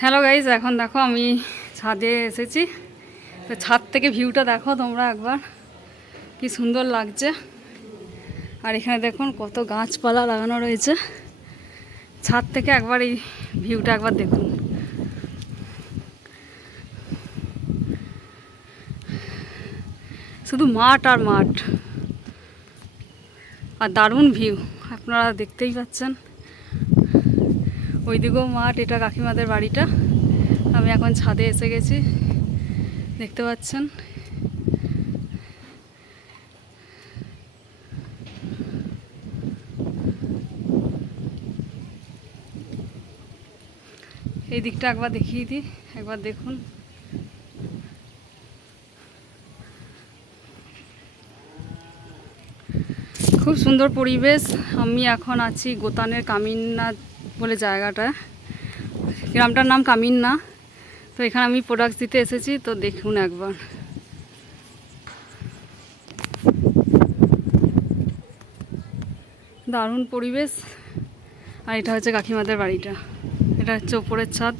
Hello guys এখন দেখো আমি ছাদে এসেছি। তো ছাদ থেকে ভিউটা দেখো তোমরা একবার। কি সুন্দর লাগছে। আর এখানে দেখুন কত গাছপালা লাগানো রয়েছে। ছাদ থেকে একবার এই ভিউটা একবার দেখুন। শুধু মাঠ আর মাঠ। আর দারুণ ভিউ আপনারা দেখতেই পাচ্ছেন। ওইদিকেও মাঠ এটা কাকিমাদের বাড়িটা। আমি এখন ছাদে এসে গেছি। দেখতে পাচ্ছেন? এই দিকটা একবার দেখিয়ে দিই, একবার দেখুন। খুব সুন্দর পরিবেশ। আমি এখন আছি গোতানের কামিন্না বলে জায়গাটা। গ্রামটার নাম কামিন না তো এখানে আমি প্রোডাক্ট দিতে এসেছি, তো দেখুন একবার। দারুণ পরিবেশ। আর এটা হচ্ছে কাকিমাদের বাড়িটা। এটা হচ্ছে ওপরের ছাদ।